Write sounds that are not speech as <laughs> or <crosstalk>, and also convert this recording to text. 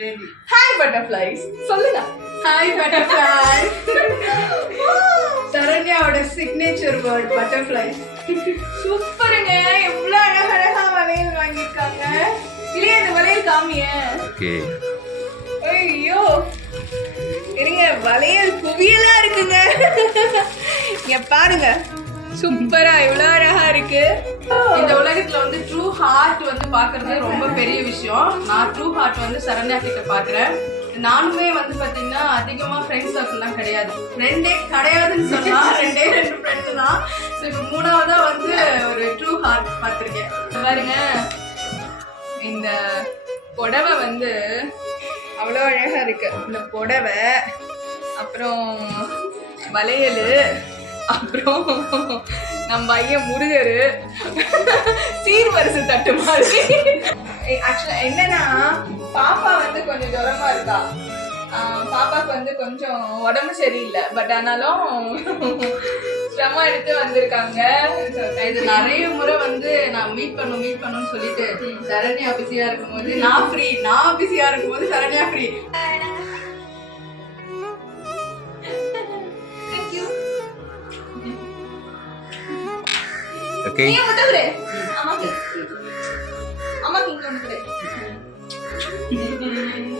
Ready hi butterflies சொல்லுங்க hi butterfly சரண்யாவோட signature word butterfly சூப்பருங்க. எவ்வளவு அழகழகா வளையல் வாங்கியிருக்காங்க. இல்லையா இந்த வளையல் காமிய? ஓகே. ஐயோ. இருங்க வளையல் குவியலா இருக்குங்க. இங்க பாருங்க. சூப்பரா இவ்வளவு அழகா இருக்கு. இந்த உலகத்துல வந்து ட்ரூ ஹார்ட் வந்து பாக்குறது விஷயம். நான் ட்ரூ ஹார்ட் வந்து சரண்யா கிட்ட பாக்குறேன். நானுமே வந்து பாத்தீங்கன்னா அதிகமா ஃப்ரெண்ட்ஸ் சர்க்கிள்லாம் கிடையாது. ரெண்டே கிடையாதுன்னு சொன்னா ரெண்டே ரெண்டு ஃப்ரெண்ட்ஸ் தான். ஸோ இப்போ மூணாவதா வந்து ஒரு ட்ரூ ஹார்ட் பார்த்துருக்கேன் பாருங்க. இந்த புடவை வந்து அவ்வளோ அழகா இருக்கு. இந்த புடவை அப்புறம் வளையல் அப்புறம் நம்ம ஐயன் முருகர். சீர்வரிசை தட்டு மாதிரி. ஆக்சுவலா என்னன்னா பாப்பா வந்து கொஞ்சம் ஜுரமா இருக்கா. பாப்பாக்கு வந்து கொஞ்சம் உடம்பு சரியில்லை. பட் ஆனாலும் சிரமம் எடுத்து வந்திருக்காங்க. இது நிறைய முறை வந்து நான் மீட் பண்ணும் மீட் பண்ணுன்னு சொல்லிட்டு சரண்யா பிஸியா இருக்கும்போது நான் ஃப்ரீ நான் பிஸியா இருக்கும்போது சரண்யா ஃப்ரீ ஓகே Yeah. <laughs>